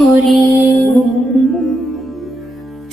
குறி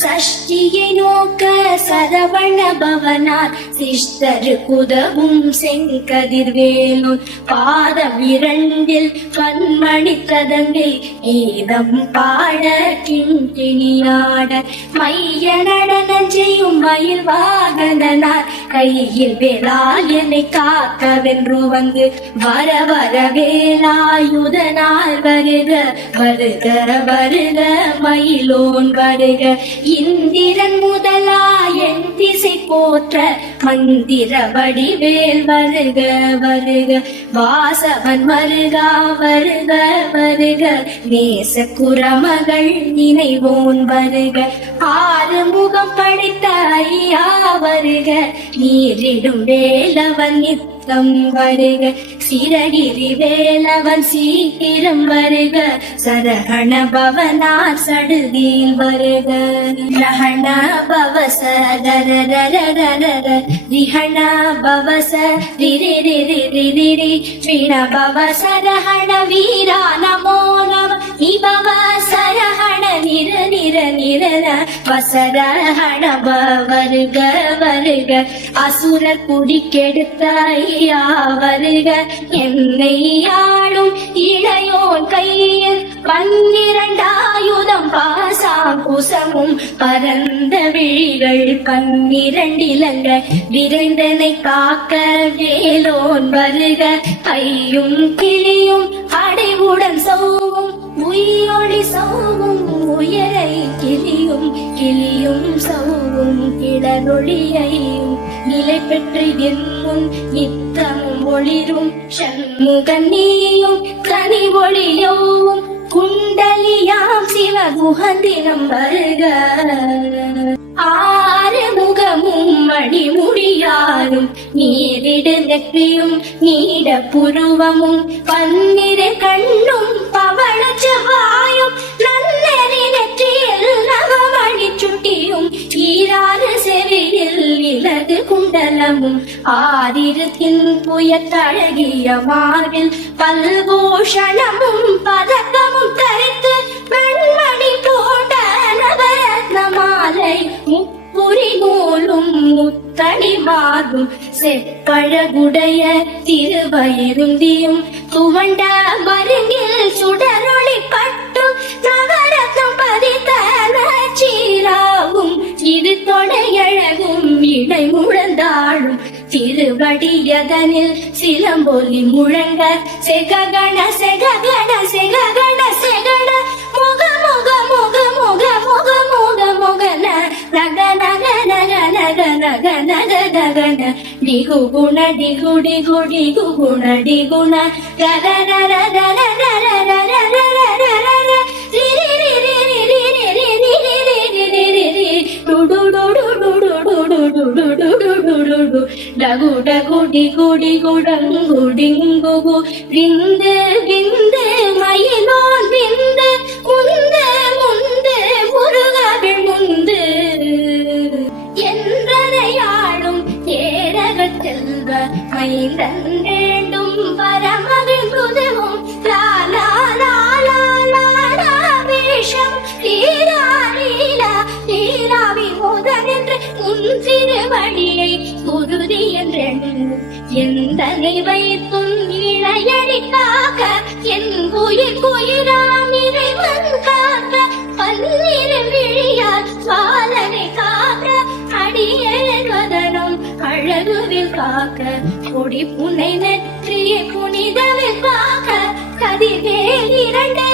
சஷ்டியை நோக்க சரவண பவனார். சிஷ்டரு குதவும் செங்கதிர்வேலும் பாதம் இரண்டில் கண்மணி கதங்கில் ஏதம் பாட கிண்டினியாட. மைய நடனம் செய்யும் மயில் வாகனார் கையில் வேளால் காக்க வென்று வந்து வர வர வேலாயுதனால் வருக வருக வருக மயிலோன் வருக. இந்திரன் முதலாய் என் திசை போற்ற மந்திர வடிவேல் வருக வருக. வாசவன் வருகா வருக வருக. நேச குரமகள் நினைவோன் வருக. ஆறு முகம் படைத்த ஐயா வருக. நீரிடும் வேலவன் நித்த நித்தம் வருக. சிறகிரி வேலவன் சீக்கிரம் வருக. சரகண பவனார் சடுதியில் வருக. ரஹண பவச ரிஹண பவச ரிரி ரிரி ரிரி ரி பவச ரஹண வீரா நமோ நம. நிபவ சரஹண நிர நிர நிரன வசரஹண வருக வருக. அசுர குடி கெடுத்தாயா வருக. என்னை ஆளும் இளையோன் கையில் பன்னிரண்டாயுதம் பாசா குசமும் பரந்த விழிகள் பன்னிரண்டிலங்க. விரைந்தனை காக்க வேலோன் வருக. கையும் கிளியும் அடைவுடன் சௌ உயிரொளி சௌவும் உயரை கிளியும் கிளியும் சௌவும் கிளரொளியையும் நிலை பெற்று எம்மும் நித்தமும் ஒளிரும் சண்முகநீயும் கனி ஒளியோவும். குண்டலியாம் சிவ குகந்தினம் வருக. பணி மணி முடியாரும் நீரிடு நெற்றியும் நீட புருவமும் பன்னிரு கண்ணும் பவள செவ்வாயும் நன்னெறி நெற்றியில் நவமணி சுட்டியும் ஈராறு செவியில் இலகு குண்டலமும். ஆதிரத்தின் புயத்தழகிய மார்பில் பல்பூஷணமும் பதக்க ஆகும். செப்பழகுடைய திருவயிருந்தியும் துவண்ட மருங்கில் சுடரொளி பட்டும் நவரத்னம் பதித்த சீராவும் இது தொடையழகும் இடை முழந்தாழும். திருவடியதனில் சிலம்பொலி முழங்க செககண செககண செககண டிகு குண டிகு டிகு டிகு குண டிகுண ரர ரர ரர ரர ரர ரர ரர డగు డగు குயிராம் இறைவன் காக்க பன்னிரு விழியால் சுவாலனை காக்க அடியேவதனும் அழகுவில் காக்க கொடி புனை நெற்றிய புனிதவில் காக்க கதிர்வேல் இரண்டே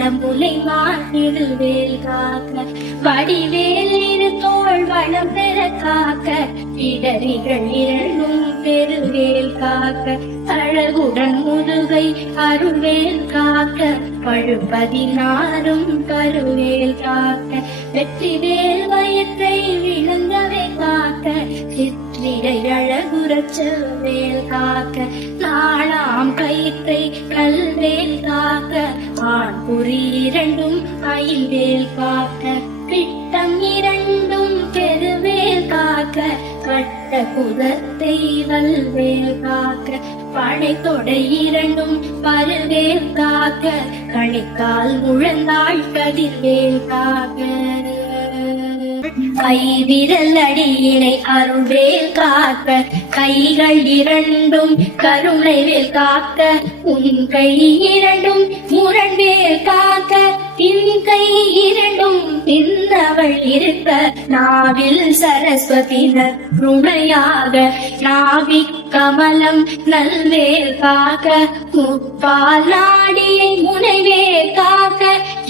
சேர் இளம்புலை மாட்டிடுவேல் காக்க. வடிவேல் இரு தோல் வளம் பெற காக்க. இடரிகள் இரண்டும் பெருவேல் காக்க. அழகுடன் முதுகை அருவேல் காக்க. பழுப்பதினாரும் கருவேல் காக்க. வெற்றி வேல் வயத்தை விழுந்தவை காக்க. சிற்றிடை அழகுரச்ச வேல் காக்க. நாளாம் கயிற்றை கல்வேல் காக்க. ஆண் குறி இரண்டும் ஐந்தேல் காக்க கிட்டம் இரண்டும் பெருவேல் காக்க வட்ட குதத்தை வல்வேல் காக்க பனை தொடை இரண்டும் பருவேல் காக்க கணிக்கால் முழந்தாள் கதிர்வேல் காக்க. கை விரல் அடியினை அருள்வேல் காக்க கைகள் இரண்டும் கருணைவேல் காக்க உன் கை இரண்டும் முரண்வேல் காக்க பின் கை இரண்டும் பின்னவள் இருக்க நாவில் சரஸ்வதி நற்குணையாக நாவி கமலம் நல்வேல் காக்க முப்பால் நாடியை முனைவேல் காக்க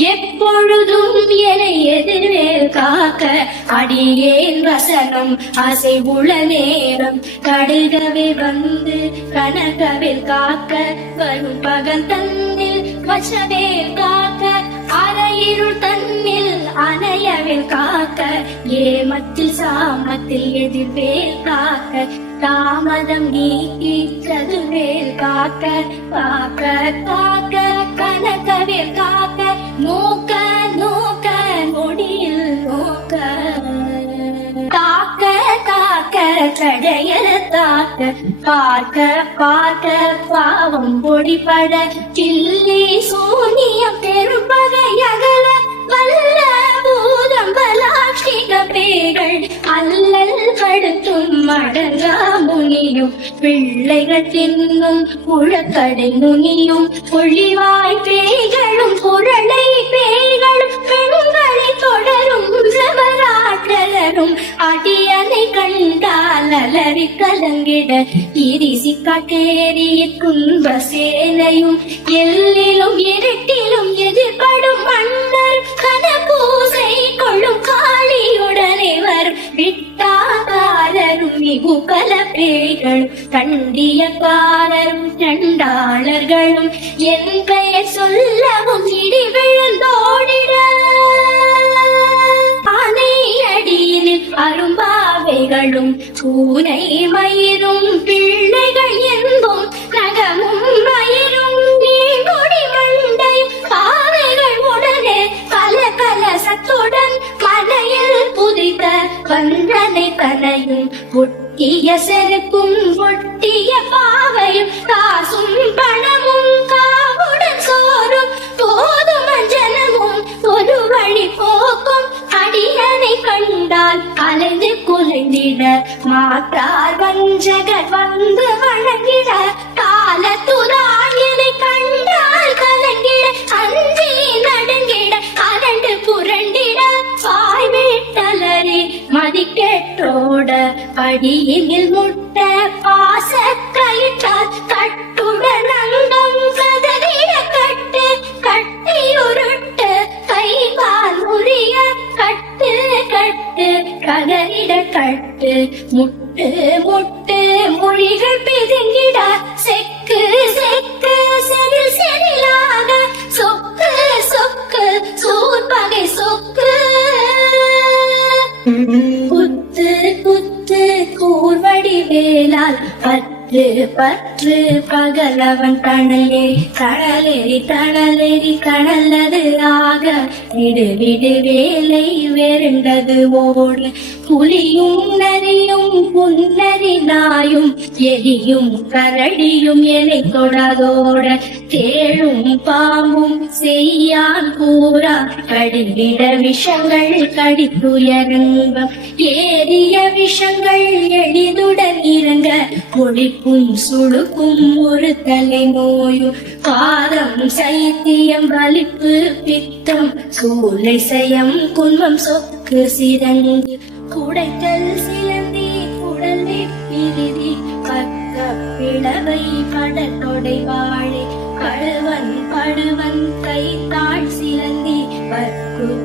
எப்பொழுதும் என எதிர்வேல் காக்க அடியேன் வசனம் அசை உள நேரம். கடுகவே வந்து கனகவில் காக்க வரும் பகல் தன்னில் வசவேல் காக்க அறையிருள் தன்னில் அணையவில் காக்க ஏமத்தில் சாமத்தில் எதிர்வேல் காக்க தாமதம் நீக்கி சதுவேல் காக்க காக்க காக்க கனகவேல் காக்க. நோக்க நோக்க நொடியில் நோக்க. தாக்க தாக்க கடையல தாக்க. பார்க்க பார்க்க பாவம் பொடிபட. கிள்ளி சூனியம் பெரும்பகையகல வல்ல பூதம் பலாட்சிக பேகள் அல்லல் படுத்தும் மடங்கா முனியும் பிள்ளைகள் தின்னும் குழக்கடை முனியும் பொழிவாய் பேய்களும் குரலை பேய்களும் பெண்களை தொடரும் செவராட்டலரும் அடியனை கண்டால் அலறி கலங்கிட இரிசி காட்டேறிய துன்ப சேனையும் எல்லிலும் இருட்டிலும் எதிர்படும் மன்னர் கன பூசை கொள்ளும் காளியுடனே வரும் விட்டாகாரரும் மிகு கலப்பேர்களும் கண்டியக்காரரும் சண்டாளர்களும் என் பெயர் சொல்லவும் இடி விழுந்தோடிட. ஆனை அடியினில் அரும்பாவைகளும் பூனை மயிரும் பிள்ளைகள் என்பும் நகமும் மயிரும் நீங்கொடி மண்டை பாவைகள் உடனே பல பல சத்துடன் மலையில் புதித்த வந்தனை தனையும் ஒட்டிய செருக்கும் ஒட்டிய பாவையும் காசும் பணமும் காவுடன் சோறும் போதும் ஜனமும் ஒரு வழி போக்கும் அடியனை கண்டால் அலைந்து குலைந்திட. மாற்றார் வஞ்சகர் வந்து வழங்கிட காலத்துதாயனை மதிக்கெட்டோட படியில் முட்ட பாச கயிற்றால் கட்டுடன் அங்கம் கதறிட கட்டு கட்டியுருட்டு கை கால் முறிய கட்டு கட்டு கதறிட கட்டு முட்டு முட்டு மொழிகள் பிதுங்கிட கூர்வடி வேலால் பற்று பற்று பகலவன் தணலே தணலேறி தணலேறி கடல்லது ஆக. விடு விடு வேலை வெருண்டது ஓடு. புலியும் நரியும் புன்னரி நாயும். எரியும் கரடியும் எனை தொடதோட. தேழும் பாம்பும் செய்யால் கூறா. கடிவிட விஷங்கள் கடித்துயரங்கம் ஏறிய விஷங்கள் எளிதுடன் ஒழிப்பும் சுழுக்கும் ஒரு தலைநோயும் காதம் சைத்தியம் வலிப்பு பித்தம் சூளை சயம் குன்மம் சொக்கு சிறங்கு குடைத்தல் சிலந்தி குடல் வெப்பிரிதி பக்க பிளவை கடற்கொடை வாழை. படுவன் படுவன் கை சிலந்தி வற்கு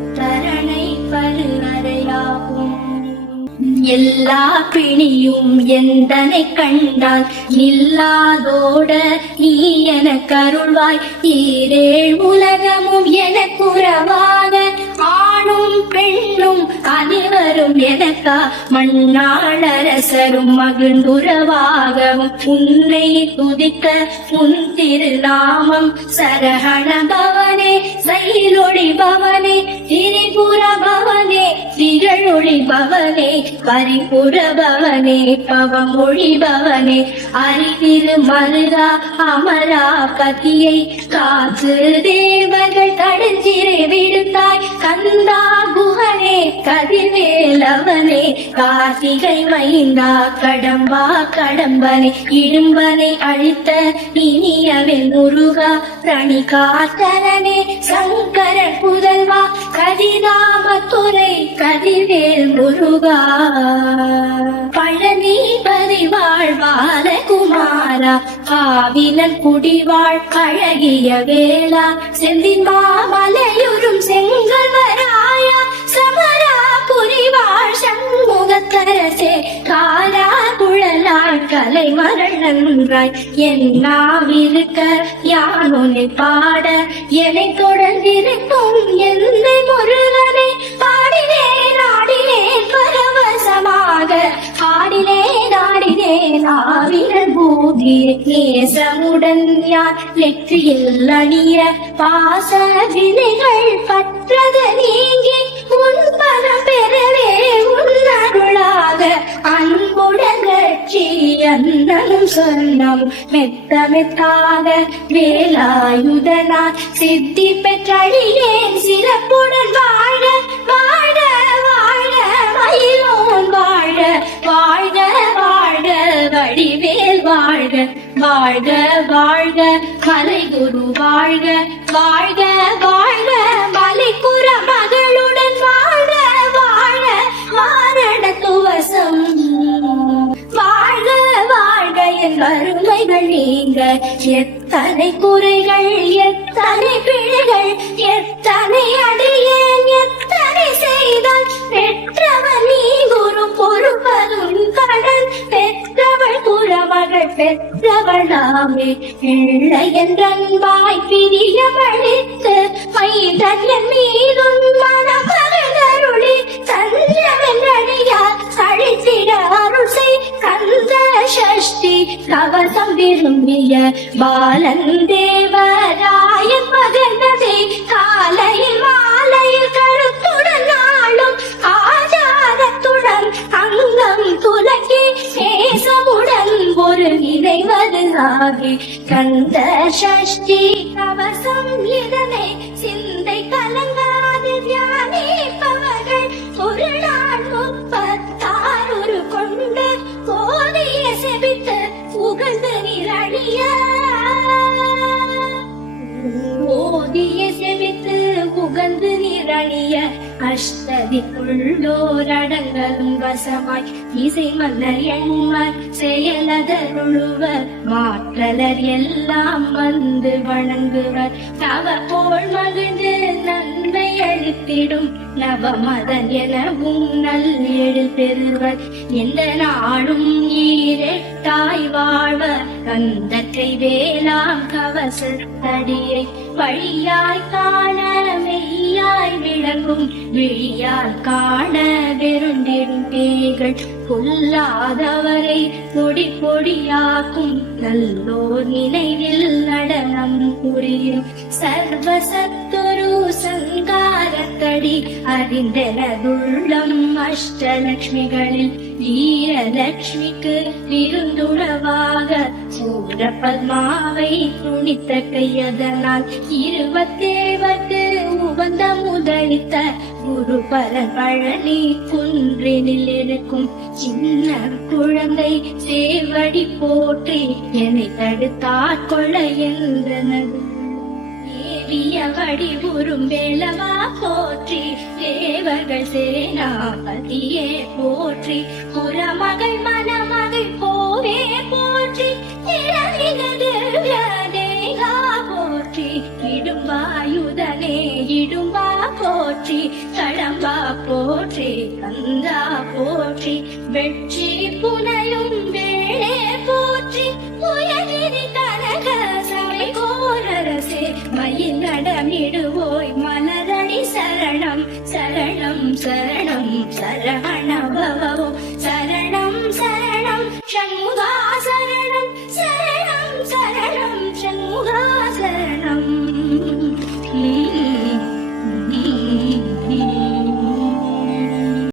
எல்லா பிணியும் எந்தனை கண்டால் நில்லாதோட நீ எனக்கு அருள்வாய் ஈரேழ் உலகமும் எனக்குறவாக ஆ ஆணும் பெண்ணும் அனைவரும் எனக்கா? மண்ணாளரசரும் மகிழ்ந்துறவாகவும் உன்னை துதிக்க உன் திருநாமம் சரஹண பவனே செயலொழி பவனே திரிபுர பவனே திகழொழி பவனே பரிபுர பவனே பவமொழி பவனே அறிவிரு மருதா அமரா கதியை காற்று தேவர்கள் கடஞ்சிரை விடுத்தாய் கந்த குஹனே கதிவேலவனே காசிகை மைந்தா கடம்பா கடம்பனை இடும்பனை அழித்த இனியவில் முருகா பிரணி காத்தலனே சங்கர புதல்வா கதிராமத்துறை கதிவேல் முருகா. பதிவாழ் குமாரா காவினல் குடிவாழ் அழகிய வேளா செந்தின் மாமலையுறும் செங்கல்வராயா சமரா புரிவாழ் சண்முகத்தரசே காரா குழலாள் கலை மரள் நன்றாய் என் நாவிருக்க யான் உன்னை பாட என்னை தொடர்ந்திருக்கும் எந்த முருகனை பாடினேன் நாடினே பரவசமாக நாவிரல் நேசமுடன் யார் நெற்றியில் அணிய பாச வினைகள் பற்றது நீங்கி உன் பரம் பெறவே உன்னருளாக அன்புடன் கட்சி அண்ணனும் சொன்னம் மெத்த மெத்தாக வேலாயுதனார் சித்தி பெற்றழியே சிறப்புடன் வாழ வாழ வாழ மயிலோன் வாழ வாழ்க வாழ்க வாழ்க வாழ்க மலை குரு வாழ்க வாழ்க வாழ்க மலைக்குற மகளுடன் வாழ்க வாழ மாரட துவசம் வாழ்க வாழ்க என் வறுமைகள் நீங்க எத்தனை குறைகள் எத்தனை பிழைகள் எத்தனை அடியேன் எத்தனை செய்தால் பெற்றவன் நீ குரு பொறுப்பு பெற்றவள் நாமே பிள்ளை என்றன்பாய் பிரியமளித்து மைதன் என் மீதும் மனமருளி தஞ்சமென்றடியார் அழித்திட அருள் செய். கந்த சஷ்டி கவசம் விரும்பிய பாலன் தேவராய மகனதே காலையில் நினைவது ஆகி கந்த சஷ்டி கவசம் இதனை சிந்தை கலங்காது தியானிப்பவர்கள் ஒரு நாள் முப்பத்தார் ஒரு கொண்டு போதிய செபித்து புகழ்ந்து நிரழிய ஓதிய செவித்து புகழ்ந்து நிரழிய அஷ்டதிக்குள்ளோர் அடங்கலும் வசமாய் இசை மன்னர் எண்மர் செயலதருளுவர் மாற்றலர் எல்லாம் வந்து வணங்குவர். தவ போல் மகிழ்ந்து நன்மை அளித்திடும் நவமதன் எனவும் நல் எழுப்பெறுவர் எந்த நாளும் நீரே ஈரெட்டாய் வாழ்வர். கந்தத்தை வேளாம் கவசத்தடியை வழியாய் காண மெய்யாய் விளங்கும். விழியால் காண வெருண்டிடும் பேய்கள் கொல்லாதவரை பொடி பொடியாக்கும். நல்லோர் நினைவில் நடனம் புரியும் சர்வசத்து சங்காரத்தடி அறிந்தனதுள்ளம் அஷ்டலட்சுமிகளில் வீரலட்சுமிக்கு விருந்துணவாக சூர பத்மாவை துணித்த கையதனால் இருபத்தேவர்க்கு உகந்த முதலித்த குரு பரன் பழனி குன்றினில் இருக்கும் சின்ன குழந்தை சேவடி போற்றி என்னை தடுத்தாட்கொள்ள என்றனது தேவிய வடிவுறும் வேளவா போற்றி. தேவர்கள் சேனாபதியே போற்றி. புறமகள் மணமகள் போவே போற்றி. திறமினது போற்றி. இடும்பாயுதனே இடும்பா போற்றி. கடம்பா போற்றி கந்தா போற்றி.